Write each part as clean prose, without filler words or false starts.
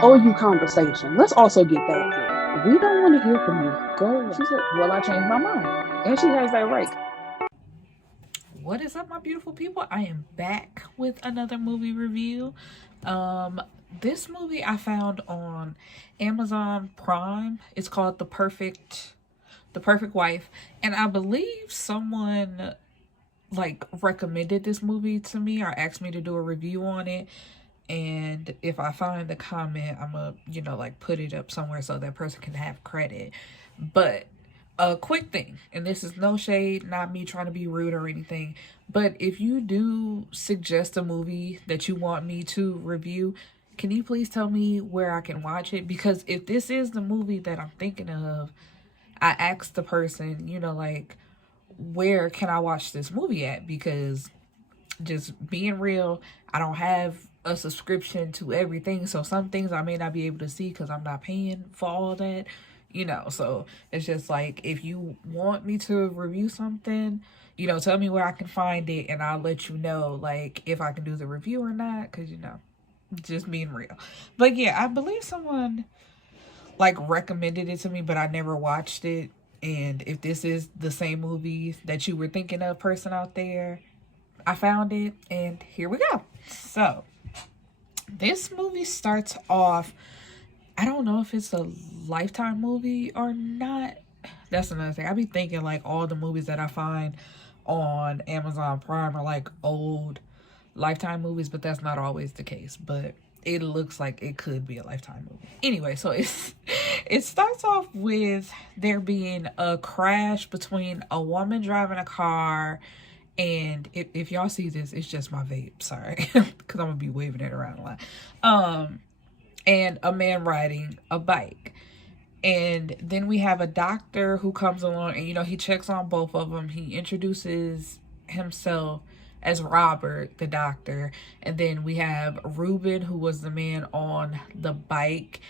owe you conversation. Let's also get that. We don't want to hear from you. Go. She said, well, I changed my mind. And she has that right. What is up, my beautiful people? I am back with another movie review. Um, this movie I found on Amazon Prime. It's called The Perfect Wife, and I believe someone like recommended this movie to me or asked me to do a review on it. And if I find the comment, I'm gonna, like put it up somewhere so that person can have credit. But a quick thing, and this is no shade, not me trying to be rude or anything, but if you do suggest a movie that you want me to review, can you please tell me where I can watch it? Because if this is the movie that I'm thinking of, I asked the person, like, where can I watch this movie at? Because just being real, I don't have a subscription to everything, so some things I may not be able to see because I'm not paying for all that, so it's just like, if you want me to review something, tell me where I can find it, and I'll let you know, like, if I can do the review or not, because just being real. But yeah, I believe someone like recommended it to me, but I never watched it. And if this is the same movie that you were thinking of, person out there, I found it, and here we go. So, this movie starts off, I don't know if it's a Lifetime movie or not. That's another thing. I be thinking like all the movies that I find on Amazon Prime are like old Lifetime movies, but that's not always the case. But it looks like it could be a Lifetime movie. Anyway, so it starts off with there being a crash between a woman driving a car, and if y'all see this, it's just my vape. Sorry, because I'm gonna be waving it around a lot. And a man riding a bike. And then we have a doctor who comes along, and he checks on both of them. He introduces himself as Robert, the doctor. And then we have Ruben, who was the man on the bike.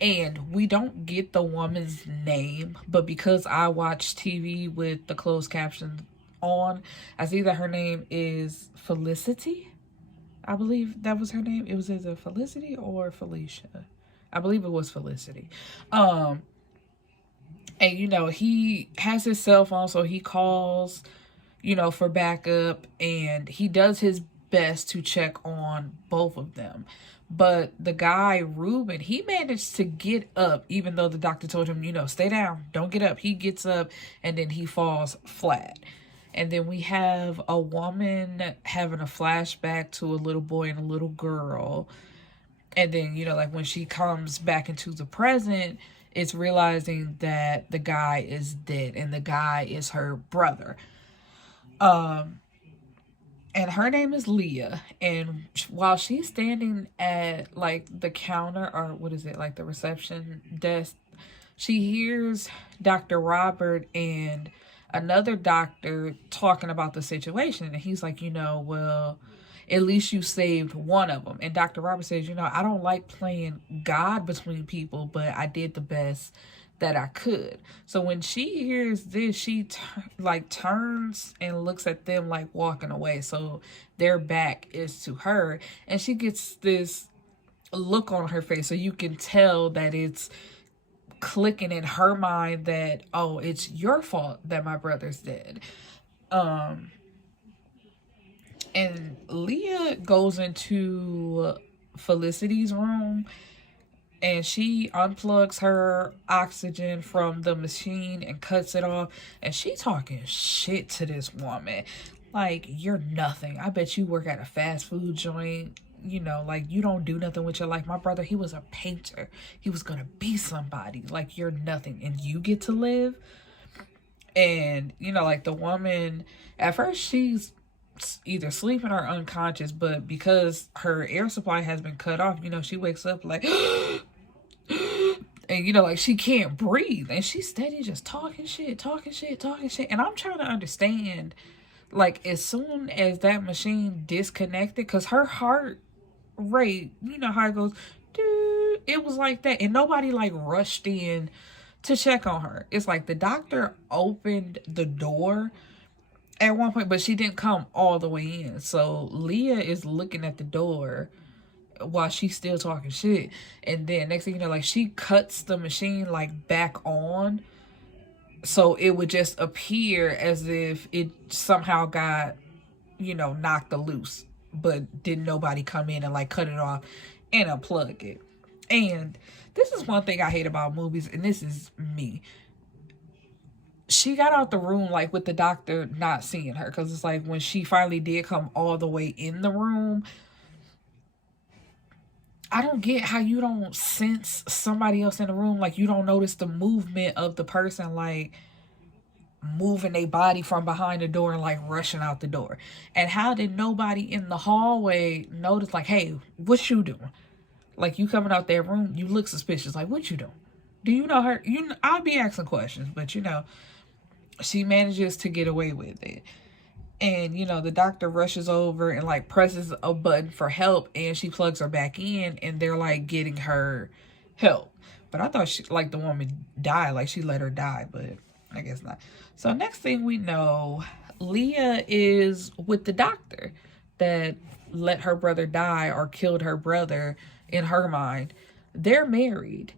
And we don't get the woman's name, but because I watch TV with the closed captions on, I see that her name is Felicity. I believe that was her name. It was either Felicity or Felicia. I believe it was Felicity. And he has his cell phone, so he calls, for backup, and he does his best to check on both of them. But the guy, Ruben, he managed to get up, even though the doctor told him, stay down, don't get up. He gets up, and then he falls flat. And then we have a woman having a flashback to a little boy and a little girl. And then, like when she comes back into the present, it's realizing that the guy is dead and the guy is her brother. And her name is Leah. And while she's standing at like the counter, or what is it, like the reception desk, she hears Dr. Robert and another doctor talking about the situation. And he's like, well, at least you saved one of them. And Dr. Robert says, I don't like playing God between people, but I did the best that I could. So when she hears this, she turns and looks at them like walking away. So their back is to her, and she gets this look on her face, so you can tell that it's clicking in her mind that, oh, it's your fault that my brother's dead. And Leah goes into Felicity's room, and she unplugs her oxygen from the machine and cuts it off. And she talking shit to this woman. Like, you're nothing. I bet you work at a fast food joint. Like, you don't do nothing with your life. My brother, he was a painter. He was going to be somebody. Like, you're nothing. And you get to live. And, like the woman, at first she's either sleeping or unconscious, but because her air supply has been cut off, she wakes up like, and like she can't breathe, and she's steady just talking shit. And I'm trying to understand, like, as soon as that machine disconnected, because her heart rate, how it goes, dude, it was like that, and nobody like rushed in to check on her. It's like the doctor opened the door at one point, but she didn't come all the way in. So Leah is looking at the door while she's still talking shit. And then next thing you know, like, she cuts the machine like back on, so it would just appear as if it somehow got, knocked loose, but didn't nobody come in and like cut it off and unplug it. And this is one thing I hate about movies, and this is me. She got out the room like with the doctor not seeing her, because it's like when she finally did come all the way in the room, I don't get how you don't sense somebody else in the room. Like, you don't notice the movement of the person, like moving their body from behind the door and like rushing out the door. And how did nobody in the hallway notice, like, hey, what you doing? Like, you coming out that room, you look suspicious. Like, what you doing? Do you know her? I'll be asking questions, but she manages to get away with it. And, the doctor rushes over and, like, presses a button for help, and she plugs her back in, and they're, like, getting her help. But I thought, the woman died. Like, she let her die, but I guess not. So, next thing we know, Leah is with the doctor that let her brother die or killed her brother in her mind. They're married,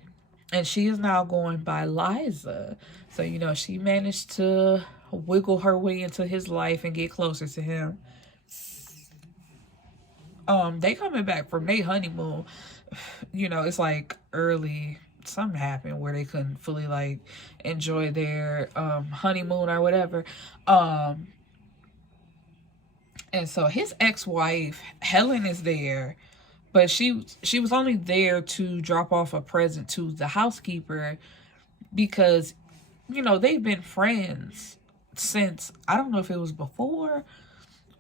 and she is now going by Liza. So, she managed to wiggle her way into his life and get closer to him. They coming back from their honeymoon. It's like early, something happened where they couldn't fully like enjoy their honeymoon or whatever. And so his ex-wife, Helen, is there, but she was only there to drop off a present to the housekeeper, because they've been friends since, I don't know if it was before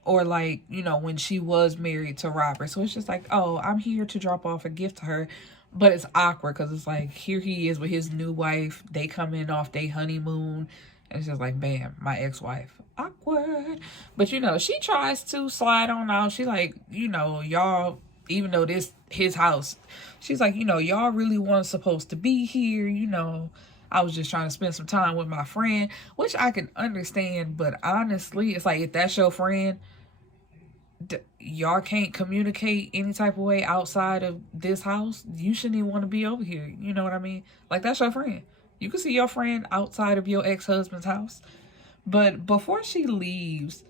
or like, when she was married to Robert. So it's just like, oh, I'm here to drop off a gift to her. But it's awkward because it's like, here he is with his new wife. They come in off their honeymoon. And it's just like, bam, my ex-wife. Awkward. But, she tries to slide on out. She like, y'all, even though this his house, she's like, y'all really weren't supposed to be here, I was just trying to spend some time with my friend, which I can understand. But honestly, it's like, if that's your friend, y'all can't communicate any type of way outside of this house, you shouldn't even want to be over here. You know what I mean? Like, that's your friend. You can see your friend outside of your ex-husband's house. But before she leaves,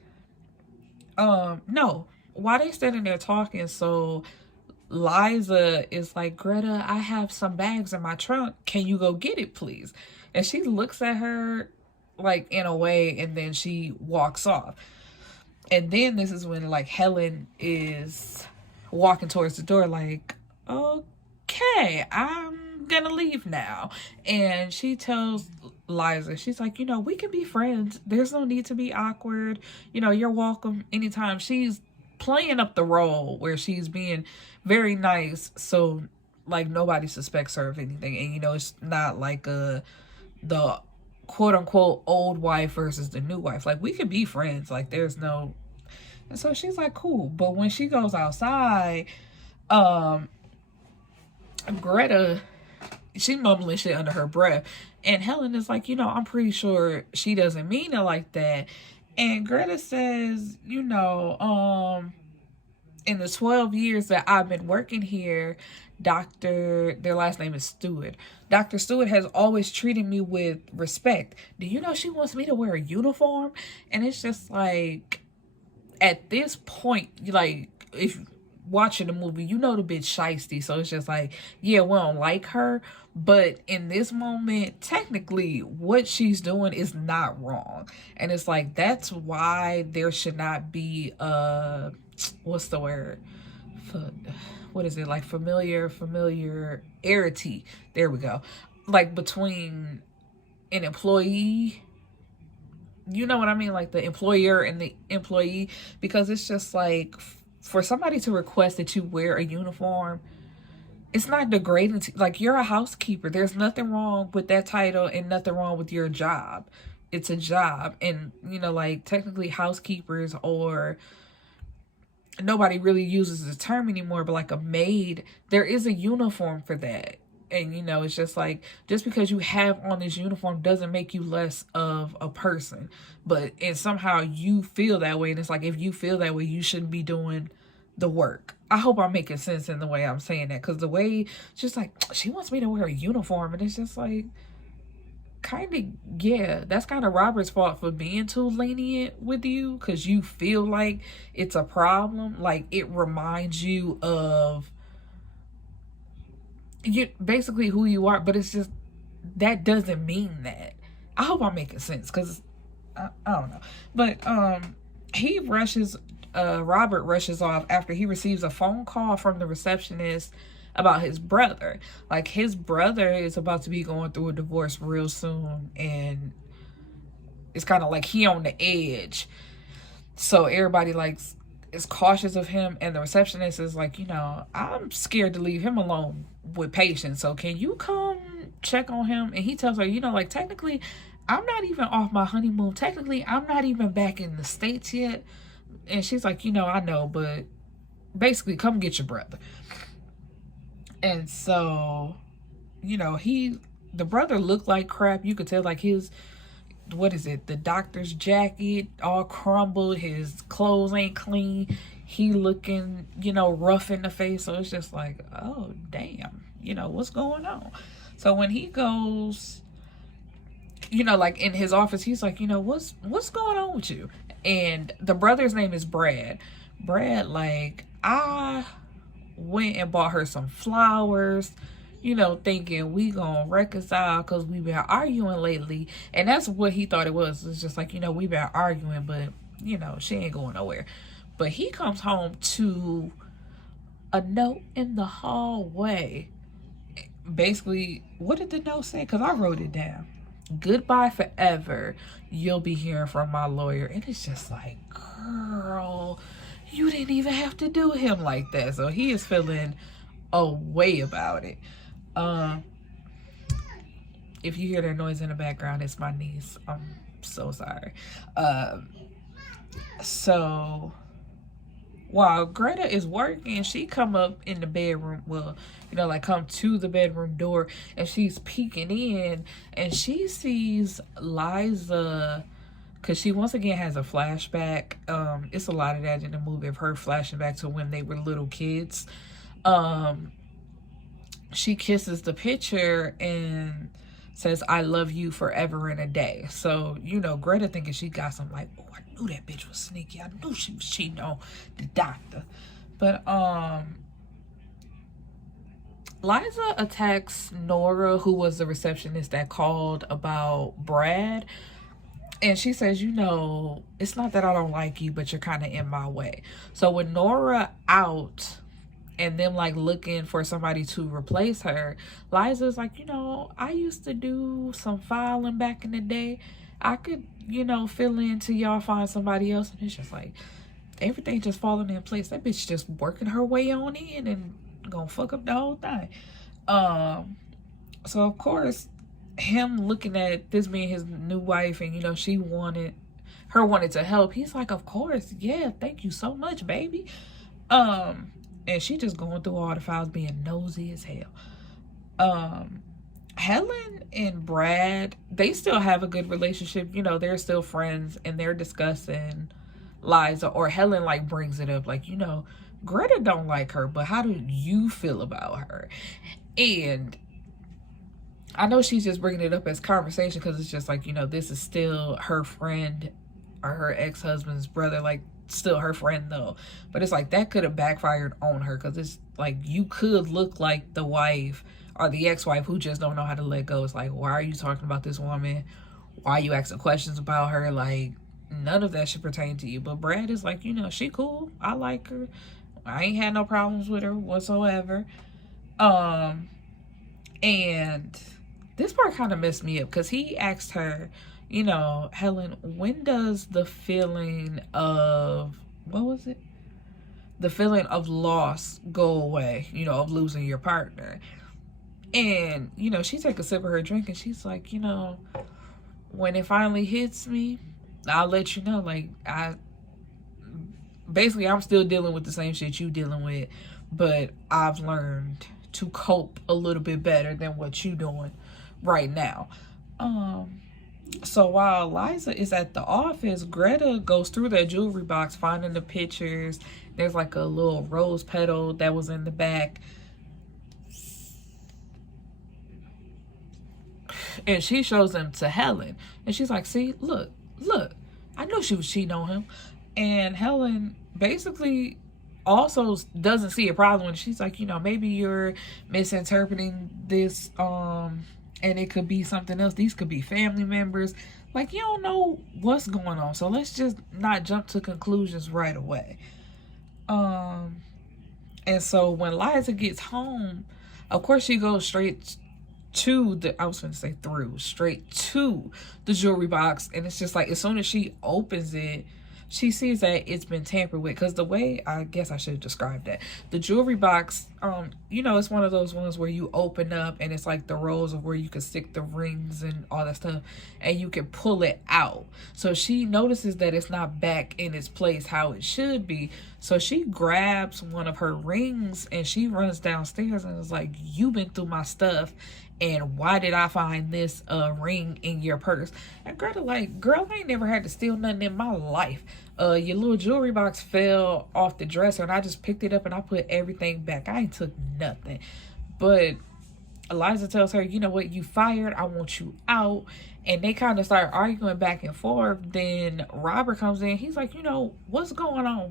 no, while they standing there talking, so Liza is like, Greta, I have some bags in my trunk. Can you go get it, please? And she looks at her like in a way, and then she walks off. And then this is when like Helen is walking towards the door like, okay, I'm gonna leave now. And she tells Liza, she's like, we can be friends. There's no need to be awkward. You're welcome anytime. She's playing up the role where she's being very nice, so like nobody suspects her of anything. And it's not like the quote-unquote old wife versus the new wife. Like, we could be friends. Like, there's no... And so she's like, cool. But when she goes outside, Greta, she mumbling shit under her breath, and Helen is like, I'm pretty sure she doesn't mean it like that. And Greta says, in the 12 years that I've been working here, their last name is Stewart. Dr. Stewart has always treated me with respect. Do you know she wants me to wear a uniform? And it's just like, at this point, like, if watching the movie, the bitch shiesty. So it's just like, yeah, we don't like her. But in this moment, technically, what she's doing is not wrong. And it's like, that's why there should not be what's the word? What is it? Like familiarity. There we go. Like, between an employee, you know what I mean? Like, the employer and the employee. Because it's just like, for somebody to request that you wear a uniform, it's not degrading to, like, you're a housekeeper. There's nothing wrong with that title and nothing wrong with your job. It's a job. And, like, technically housekeepers, or nobody really uses the term anymore, but like a maid, there is a uniform for that. And, it's just like, just because you have on this uniform doesn't make you less of a person. And somehow you feel that way. And it's like, if you feel that way, you shouldn't be doing the work. I hope I'm making sense in the way I'm saying that, because the way just like she wants me to wear a uniform, and it's just like, kind of, yeah, that's kind of Robert's fault for being too lenient with you, because you feel like it's a problem. Like, it reminds you of you basically who you are, but it's just, that doesn't mean that. I hope I'm making sense, because I don't know. But he rushes Robert rushes off after he receives a phone call from the receptionist about his brother. Like, his brother is about to be going through a divorce real soon, and it's kind of like he on the edge. So everybody like is cautious of him, and the receptionist is like, I'm scared to leave him alone with patients. So can you come check on him? And he tells her, like, technically, I'm not even off my honeymoon. Technically, I'm not even back in the States yet. And she's like, I know, but basically, come get your brother. And so, the brother looked like crap. You could tell, like, his, the doctor's jacket all crumbled. His clothes ain't clean. He looking, rough in the face. So it's just like, oh, damn, what's going on? So when he goes, like in his office, he's like, what's going on with you? And the brother's name is Brad. Brad, like, I went and bought her some flowers, thinking we gonna reconcile because we've been arguing lately. And that's what he thought it was. It's just like, we've been arguing, but, she ain't going nowhere. But he comes home to a note in the hallway. Basically, what did the note say? Because I wrote it down. Goodbye forever. You'll be hearing from my lawyer. And it's just like, girl, you didn't even have to do him like that. So he is feeling a way about it. If you hear that noise in the background, it's my niece. I'm so sorry. So while Greta is working, she come up in the bedroom, come to the bedroom door, and she's peeking in, and she sees Liza, because she once again has a flashback. It's a lot of that in the movie of her flashing back to when they were little kids. She kisses the picture and says, I love you forever and a day. So, Greta thinking she got some, like, oh, I knew that bitch was sneaky. I knew she was cheating on the doctor. But, Liza attacks Nora, who was the receptionist that called about Brad. And she says, it's not that I don't like you, but you're kind of in my way. So with Nora out and them like looking for somebody to replace her, Liza's like, I used to do some filing back in the day. I could, fill in till y'all find somebody else. And it's just like, everything just falling in place. That bitch just working her way on in and gonna fuck up the whole thing. So of course, him looking at this being his new wife, and she wanted to help. He's like, of course, yeah, thank you so much, baby. And she just going through all the files, being nosy as hell. Helen and Brad, they still have a good relationship. They're still friends, and they're discussing Liza, or Helen like brings it up, like, Greta don't like her, but how do you feel about her? And I know she's just bringing it up as conversation because it's just like, this is still her friend or her ex-husband's brother, like, still her friend though. But it's like, that could have backfired on her, because it's like, you could look like the wife or the ex-wife who just don't know how to let go. It's like, why are you talking about this woman? Why are you asking questions about her? Like, none of that should pertain to you. But Brad is like, she cool. I like her. I ain't had no problems with her whatsoever. And this part kind of messed me up, because he asked her, Helen, when does the feeling of, the feeling of loss go away, of losing your partner? And, she take a sip of her drink, and she's like, when it finally hits me, I'll let you know. Like, I'm still dealing with the same shit you dealing with, but I've learned to cope a little bit better than what you doing right now. So while Liza is at the office, Greta goes through that jewelry box, finding the pictures. There's like a little rose petal that was in the back. And she shows them to Helen. And she's like, see, look. I knew she was cheating on him. And Helen basically also doesn't see a problem. And she's like, maybe you're misinterpreting this, and it could be something else. These could be family members. Like, you don't know what's going on. So let's just not jump to conclusions right away. And so when Liza gets home, of course she goes straight to straight to the jewelry box. And it's just like, as soon as she opens it, she sees that it's been tampered with. Because the way, I guess I should describe that, the jewelry box, it's one of those ones where you open up and it's like the rows of where you can stick the rings and all that stuff, and you can pull it out. So she notices that it's not back in its place how it should be. So she grabs one of her rings and she runs downstairs and is like, you've been through my stuff, and why did I find this ring in your purse? And Greta like, girl, I ain't never had to steal nothing in my life. Your little jewelry box fell off the dresser and I just picked it up and I put everything back. I ain't took nothing. But Eliza tells her, you know what, you fired, I want you out. And they kind of start arguing back and forth. Then Robert comes in. He's like, what's going on?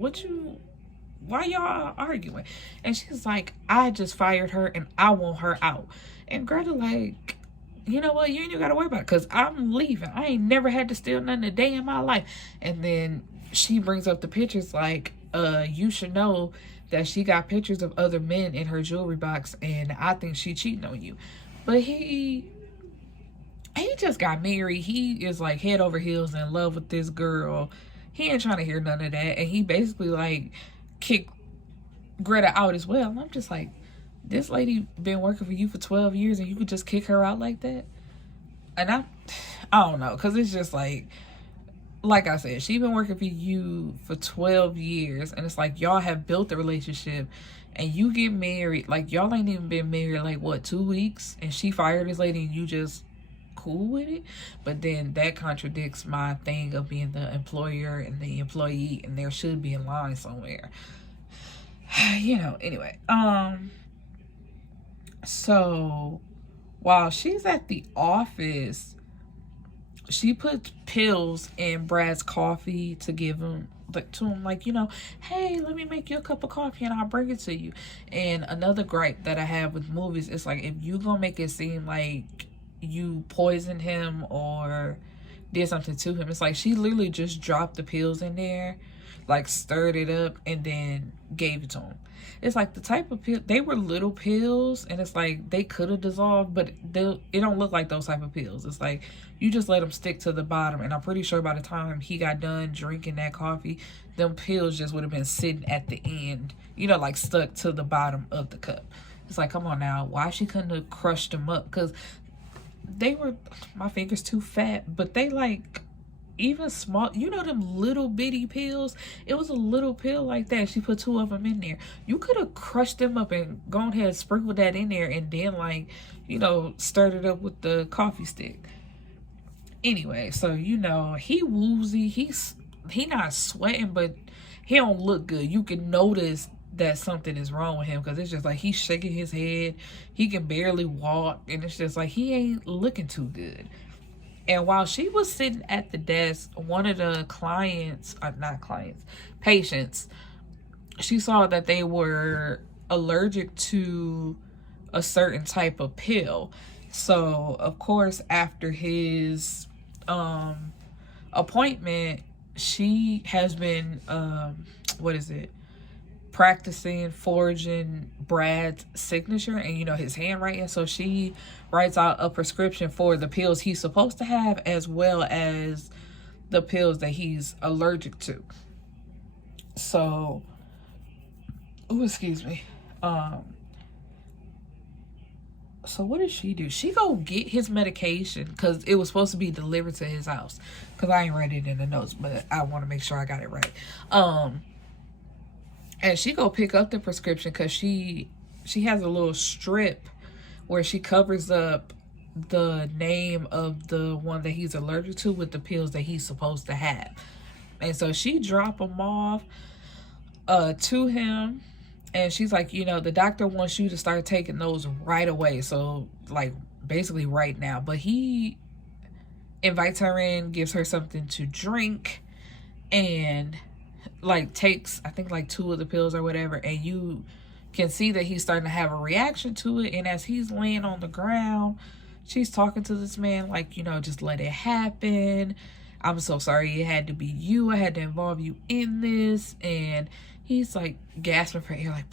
Why y'all arguing? And she's like, I just fired her and I want her out. And Greta like, you know what, you ain't even gotta worry about it, because I'm leaving. I ain't never had to steal nothing a day in my life. And then she brings up the pictures like, you should know that she got pictures of other men in her jewelry box, and I think she cheating on you. But he just got married. He is like head over heels in love with this girl. He ain't trying to hear none of that. And he basically like kicked Greta out as well. And I'm just like, this lady been working for you for 12 years and you could just kick her out like that? And I don't know, because it's just like I said, she been working for you for 12 years, and it's like y'all have built a relationship and you get married. Like, y'all ain't even been married like, what, 2 weeks? And she fired this lady and you just cool with it? But then that contradicts my thing of being the employer and the employee, and there should be a line somewhere. Anyway, so while she's at the office, she puts pills in Brad's coffee to give him, hey, let me make you a cup of coffee and I'll bring it to you. And another gripe that I have with movies is like, if you gonna make it seem like you poisoned him or did something to him, it's like she literally just dropped the pills in there, like stirred it up and then gave it to him. It's like the type of pill, they were little pills, and it's like they could have dissolved, but it don't look like those type of pills. It's like you just let them stick to the bottom, and I'm pretty sure by the time he got done drinking that coffee, them pills just would have been sitting at the end, like stuck to the bottom of the cup. It's like, come on now, why she couldn't have crushed them up? Because they were, my fingers too fat, but they like even small, them little bitty pills. It was a little pill like that. She put 2 of them in there. You could have crushed them up and gone ahead and sprinkled that in there and then stirred it up with the coffee stick. Anyway, so he woozy, he not sweating, but he don't look good. You can notice that something is wrong with him, because it's just like he's shaking his head, he can barely walk, and it's just like he ain't looking too good. And while she was sitting at the desk, one of the patients, she saw that they were allergic to a certain type of pill. So, of course, after his appointment, she has been, practicing forging Brad's signature and his handwriting. So she writes out a prescription for the pills he's supposed to have, as well as the pills that he's allergic to. So, excuse me. So what did she do? She go get his medication, because it was supposed to be delivered to his house, because I ain't read it in the notes, but I want to make sure I got it right. And she go pick up the prescription, because she has a little strip where she covers up the name of the one that he's allergic to with the pills that he's supposed to have. And so she dropped them off to him, and she's like, you know, the doctor wants you to start taking those right away. So like basically right now. But he invites her in, gives her something to drink, and like takes, I think, like 2 of the pills or whatever, and you can see that he's starting to have a reaction to it. And as he's laying on the ground, she's talking to this man like, you know, just let it happen. I'm so sorry it had to be you. I had to involve you in this. And he's like gasping for air, like,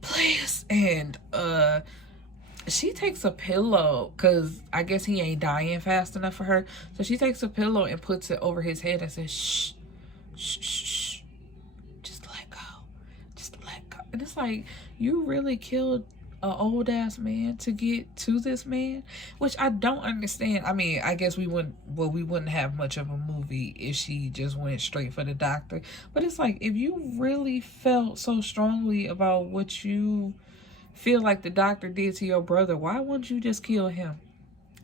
please. And she takes a pillow, because I guess he ain't dying fast enough for her. So she takes a pillow and puts it over his head and says, shh, shh, shh, just let go. Just let go. And it's like, you really killed an old ass man to get to this man, which I don't understand. I mean, I guess we wouldn't have much of a movie if she just went straight for the doctor. But it's like, if you really felt so strongly about what you feel like the doctor did to your brother, why wouldn't you just kill him?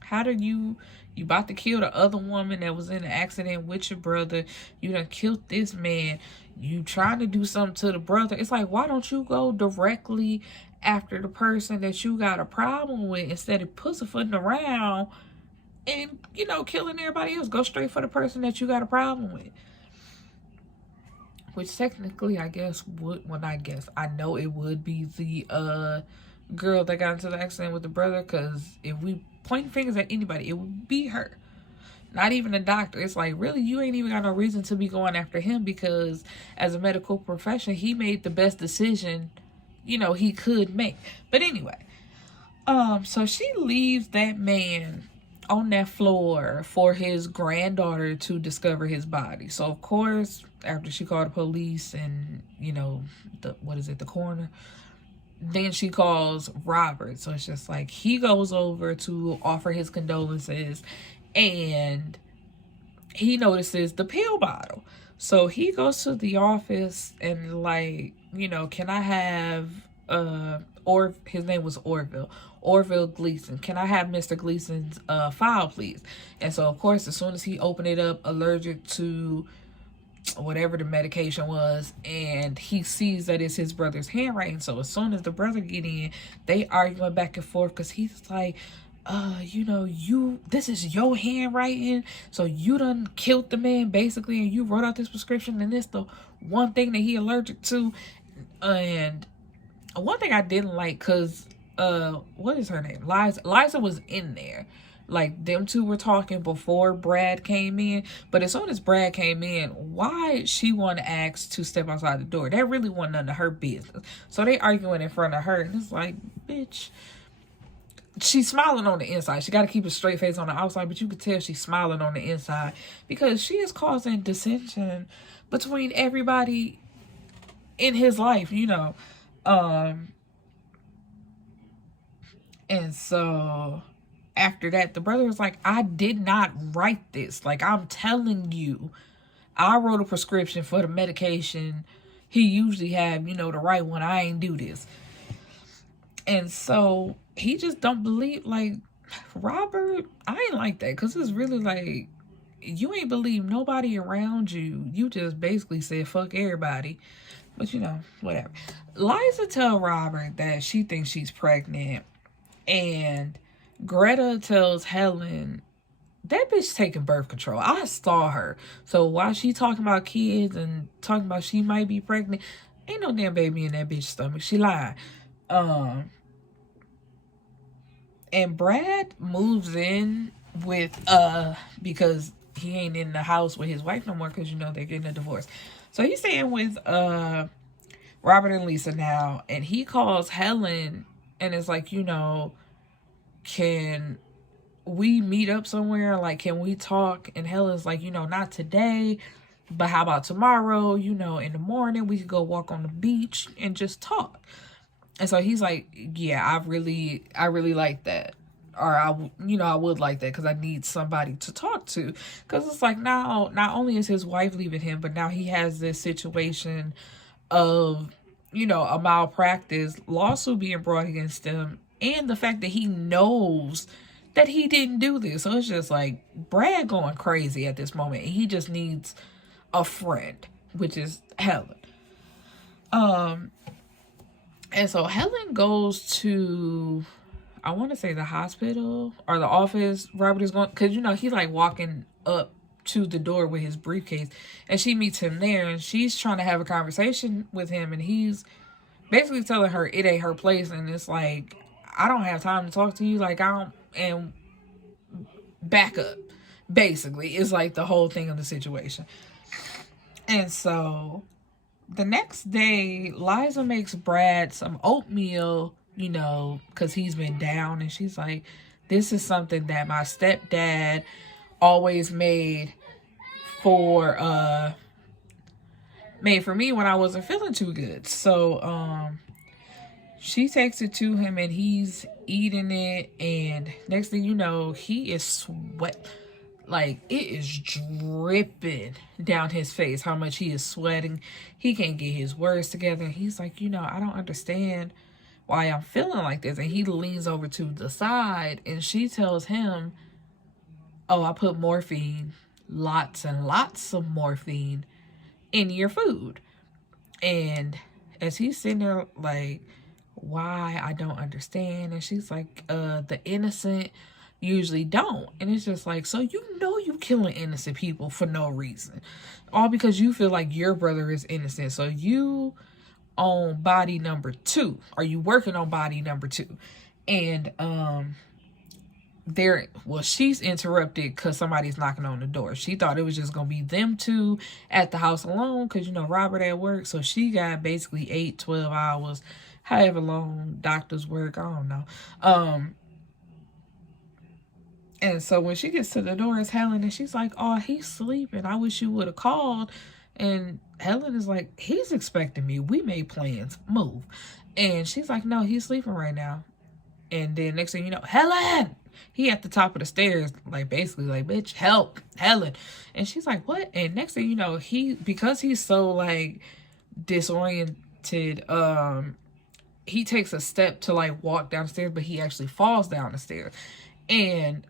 How did you about to kill the other woman that was in the accident with your brother? You done killed this man. You trying to do something to the brother. It's like, why don't you go directly after the person that you got a problem with instead of pussyfooting around and, you know, killing everybody else? Go straight for the person that you got a problem with. Which technically, I guess, I know it would be the girl that got into the accident with the brother, because if we point fingers at anybody, it would be her. Not even a doctor. It's like, really, you ain't even got no reason to be going after him, because as a medical profession, he made the best decision, you know, he could make. But anyway, so she leaves that man on that floor for his granddaughter to discover his body. So of course, after she called the police and, you know, the coroner, then she calls Robert. So it's just like, he goes over to offer his condolences, and he notices the pill bottle. So he goes to the office and, like, you know, can I have or his name was Orville Gleason. Can I have Mr. Gleason's file, please? And so, of course, as soon as he opened it up, allergic to whatever the medication was, and he sees that it's his brother's handwriting. So as soon as the brother get in, they arguing back and forth, because he's like, you know, this is your handwriting, so you done killed the man basically, and you wrote out this prescription, and it's the one thing that he allergic to. And one thing I didn't like, because what is her name? Liza was in there. Like, them two were talking before Brad came in. But as soon as Brad came in, why she wasn't asked to step outside the door? That really wasn't none of her business. So they arguing in front of her. And it's like, bitch. She's smiling on the inside. She got to keep a straight face on the outside. But you could tell she's smiling on the inside, because she is causing dissension between everybody in his life, you know. And so after that, the brother was like, I did not write this. Like, I'm telling you, I wrote a prescription for the medication he usually have, you know, the right one. I ain't do this. And so he just don't believe, like, Robert, I ain't like that, because it's really like, you ain't believe nobody around you. You just basically said fuck everybody. But, you know, whatever. Liza tell Robert that she thinks she's pregnant, and Greta tells Helen that bitch taking birth control. I saw her. So while she talking about kids and talking about she might be pregnant, ain't no damn baby in that bitch's stomach. She lied. And Brad moves in with because he ain't in the house with his wife no more, because, you know, they're getting a divorce. So he's staying with Robert and Lisa now, and he calls Helen and it's like, you know, can we meet up somewhere? Like, can we talk? And Helen's like, you know, not today, but how about tomorrow? You know, in the morning we could go walk on the beach and just talk. And so he's like, yeah, I really like that. Or I would like that, because I need somebody to talk to. Because it's like, now, not only is his wife leaving him, but now he has this situation of you know, a malpractice lawsuit being brought against him, and the fact that he knows that he didn't do this. So it's just like Brad going crazy at this moment. He just needs a friend, which is Helen. And so Helen goes to, I want to say, the hospital or the office Robert is going, because, you know, he's like walking up to the door with his briefcase, and she meets him there, and she's trying to have a conversation with him, and he's basically telling her it ain't her place, and it's like, I don't have time to talk to you, like, I don't, and back up, basically, is like the whole thing of the situation. And so the next day, Liza makes Brad some oatmeal, you know, because he's been down, and she's like, this is something that my stepdad always made for me when I wasn't feeling too good. So she takes it to him, and he's eating it, and next thing you know, he is sweat, like it is dripping down his face how much he is sweating. He can't get his words together, and he's like, you know, I don't understand why I'm feeling like this. And he leans over to the side, and she tells him, oh, I put morphine, lots and lots of morphine in your food. And as he's sitting there like, why? I don't understand. And she's like, the innocent usually don't. And it's just like, so you know you killing innocent people for no reason. All because you feel like your brother is innocent. So you on body number 2. Are you working on body number 2? And she's interrupted because somebody's knocking on the door. She thought it was just gonna be them two at the house alone, because, you know, Robert at work. So she got basically 8-12 hours, however long doctors work, I don't know. And so when she gets to the door, it's Helen, and she's like, oh, he's sleeping, I wish you would have called. And Helen is like, he's expecting me, we made plans, move. And she's like, no, he's sleeping right now. And then next thing you know, Helen, he at the top of the stairs, like basically like, bitch, help, Helen. And she's like, what? And next thing you know, because he's so like disoriented, he takes a step to like walk down the stairs, but he actually falls down the stairs. And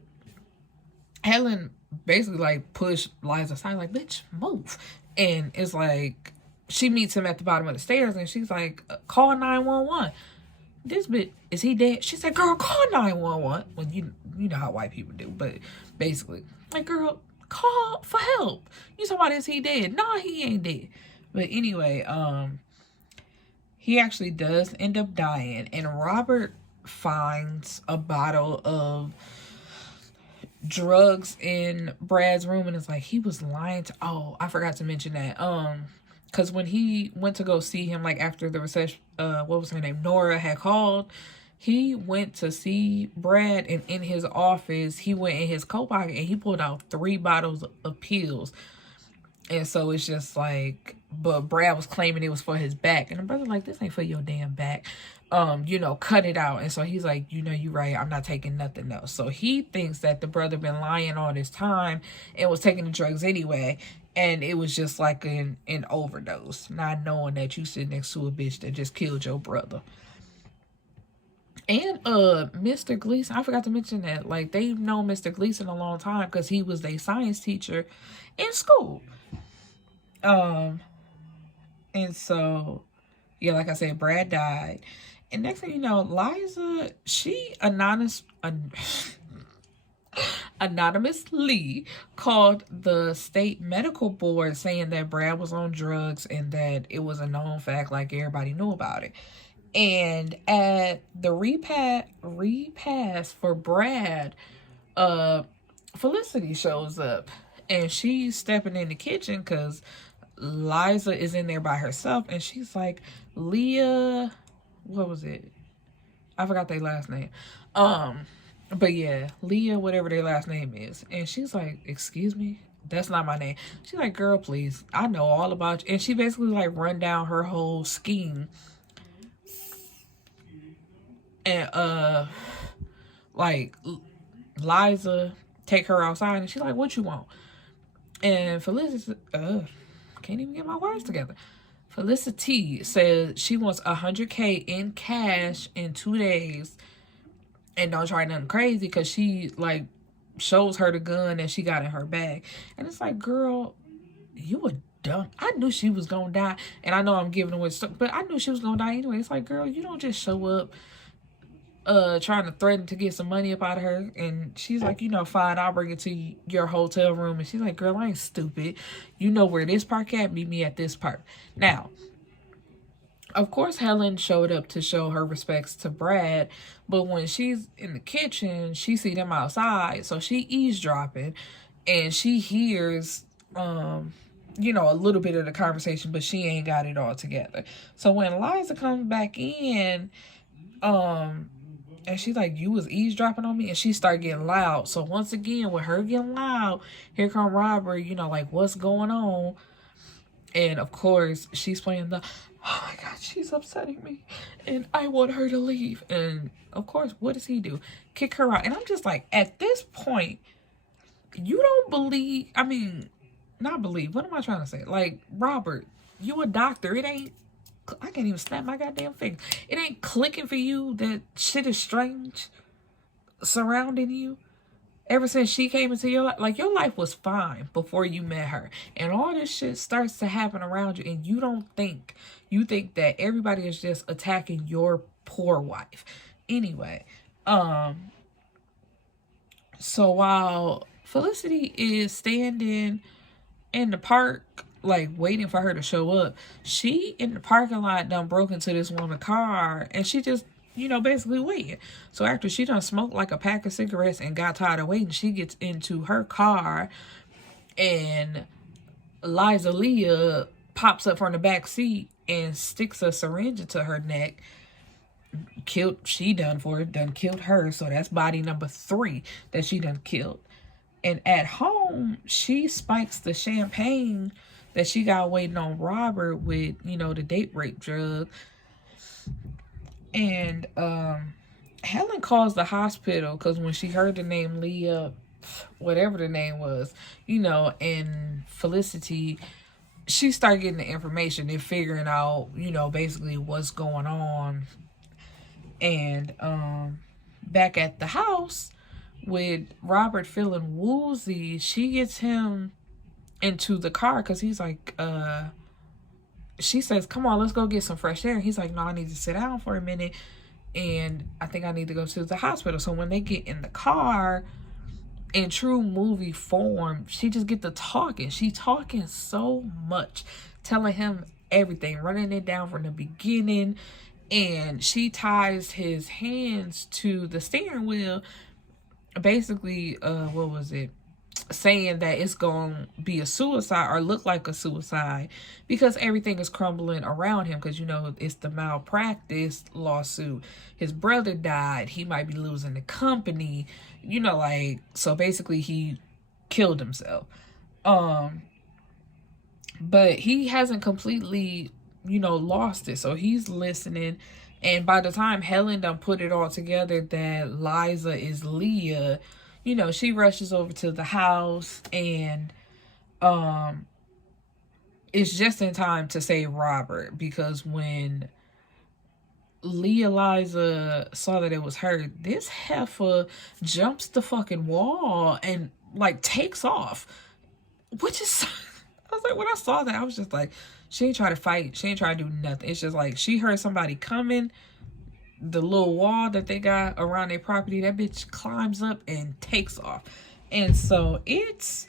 Helen basically like pushed Liza aside, like, bitch, move. And it's like, she meets him at the bottom of the stairs, and she's like, call 911. This bitch, is he dead? She said, girl, call 911. Well, you know how white people do, but basically, like, girl, call for help. You talking about, is he dead? No, he ain't dead. But anyway, he actually does end up dying, and Robert finds a bottle of drugs in Brad's room, and it's like, he was lying to, oh, I forgot to mention that, because when he went to go see him, like after the recession, what was her name, Nora had called, he went to see Brad, and in his office, he went in his coat pocket, and he pulled out 3 bottles of pills. And so it's just like, but Brad was claiming it was for his back, and the brother's like, this ain't for your damn back, you know, cut it out. And so he's like, you know, you're right, I'm not taking nothing else. So he thinks that the brother been lying all this time and was taking the drugs anyway, and it was just like an overdose, not knowing that you sit next to a bitch that just killed your brother. And Mr. Gleason, I forgot to mention that, like, they've known Mr. Gleason a long time because he was their science teacher in school. And so, yeah, like I said, Brad died. And next thing you know, Liza, she anonymously called the state medical board saying that Brad was on drugs and that it was a known fact, like everybody knew about it. And at the repast for Brad, Felicity shows up, and she's stepping in the kitchen because Liza is in there by herself, and she's like, Leah, what was it? I forgot their last name. But yeah, Leah, whatever their last name is. And she's like, excuse me? That's not my name. She's like, girl, please, I know all about you. And she basically like run down her whole scheme. And like Liza take her outside, and she's like, what you want? And Felicity, can't even get my words together. Felicity says she wants $100K in cash in 2 days, and don't try nothing crazy, because she like shows her the gun that she got in her bag. And it's like, girl, you a dumb. I knew she was gonna die, and I know I'm giving away stuff, but I knew she was gonna die anyway. It's like, girl, you don't just show up trying to threaten to get some money up out of her. And she's like, you know, fine, I'll bring it to your hotel room. And she's like, girl, I ain't stupid. You know where this park at? Meet me at this park. Now, of course, Helen showed up to show her respects to Brad, but when she's in the kitchen, she see them outside, so she eavesdropping, and she hears, you know, a little bit of the conversation, but she ain't got it all together. So when Liza comes back in, and she's like, you was eavesdropping on me, and she started getting loud. So once again, with her getting loud, here come Robert, you know, like, what's going on? And of course, she's playing the, oh my God, she's upsetting me, and I want her to leave. And of course, what does he do? Kick her out. And I'm just like, at this point, you don't believe, I mean, not believe, what am I trying to say? Like, Robert, you a doctor. It ain't, I can't even snap my goddamn fingers. It ain't clicking for you that shit is strange surrounding you. Ever since she came into your life, like, your life was fine before you met her, and all this shit starts to happen around you, and you think that everybody is just attacking your poor wife. Anyway, so while Felicity is standing in the park, like, waiting for her to show up, she in the parking lot done broke into this woman's car, and she just, you know, basically waiting. So after she done smoked like a pack of cigarettes and got tired of waiting, she gets into her car, and Liza Leah pops up from the back seat and sticks a syringe into her neck. Killed her. So that's body number 3 that she done killed. And at home, she spikes the champagne that she got waiting on Robert with, you know, the date rape drug. And Helen calls the hospital because when she heard the name Leah, whatever the name was, you know, and Felicity, she started getting the information and figuring out, you know, basically what's going on. And back at the house with Robert feeling woozy, she gets him into the car because he's like, she says, come on, let's go get some fresh air. And he's like, no, I need to sit down for a minute, and I think I need to go to the hospital. So when they get in the car, in true movie form, she just get to talking. She talking so much, telling him everything, running it down from the beginning. And she ties his hands to the steering wheel, basically, what was it? Saying that it's gonna be a suicide or look like a suicide because everything is crumbling around him, because, you know, it's the malpractice lawsuit. His brother died. He might be losing the company, you know, like, so basically he killed himself. But he hasn't completely, you know, lost it. So he's listening. And by the time Helen done put it all together that Liza is Leah, you know, she rushes over to the house, and it's just in time to save Robert, because when Liza saw that it was her, this heifer jumps the fucking wall and, like, takes off, which is, I was like, when I saw that, I was just like, she ain't try to fight. She ain't try to do nothing. It's just like, she heard somebody coming, the little wall that they got around their property, that bitch climbs up and takes off. And so it's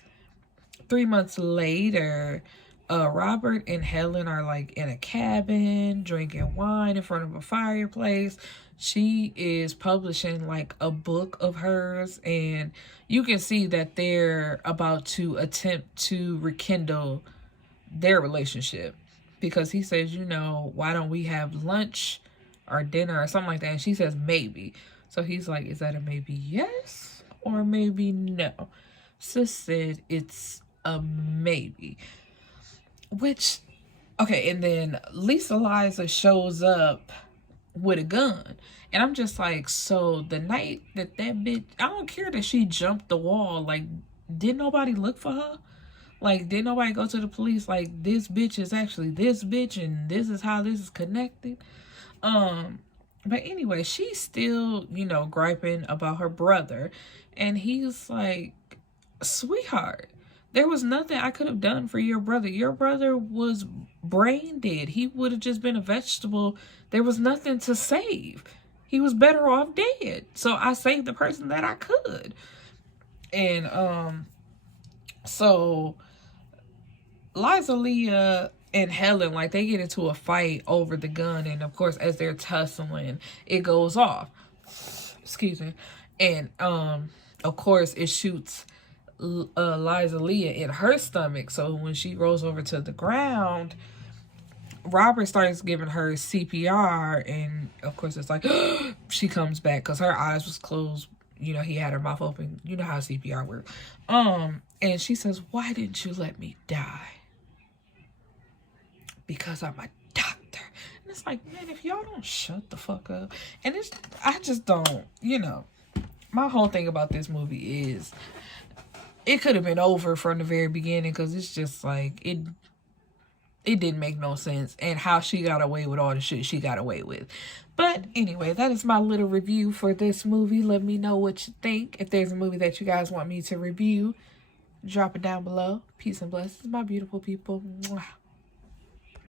3 months later, Robert and Helen are, like, in a cabin drinking wine in front of a fireplace. She is publishing, like, a book of hers, and you can see that they're about to attempt to rekindle their relationship, because he says, you know, why don't we have lunch or dinner or something like that? And she says maybe. So he's like, is that a maybe yes or maybe no? Sis said it's a maybe. Which, okay, and then Lisa Liza shows up with a gun, and I'm just like, so the night that bitch, I don't care that she jumped the wall, like, did nobody look for her? Like, didn't nobody go to the police like, this bitch is actually this bitch and this is how this is connected? But anyway, she's still, you know, griping about her brother. And he's like, sweetheart, there was nothing I could have done for your brother. Your brother was brain dead. He would have just been a vegetable. There was nothing to save. He was better off dead. So I saved the person that I could. And so Lesley-Anne and Helen, like, they get into a fight over the gun, and of course as they're tussling, it goes off. Excuse me. And of course it shoots Lesley-Anne in her stomach. So when she rolls over to the ground, Robert starts giving her CPR, and of course it's like she comes back because her eyes was closed. You know, he had her mouth open. You know how CPR works. And she says, "Why didn't you let me die?" "Because I'm a doctor." And it's like, man, if y'all don't shut the fuck up. And I just don't, you know. My whole thing about this movie is it could have been over from the very beginning, because it's just like, it didn't make no sense, and how she got away with all the shit she got away with. But anyway, that is my little review for this movie. Let me know what you think. If there's a movie that you guys want me to review, drop it down below. Peace and blessings, my beautiful people. Mwah.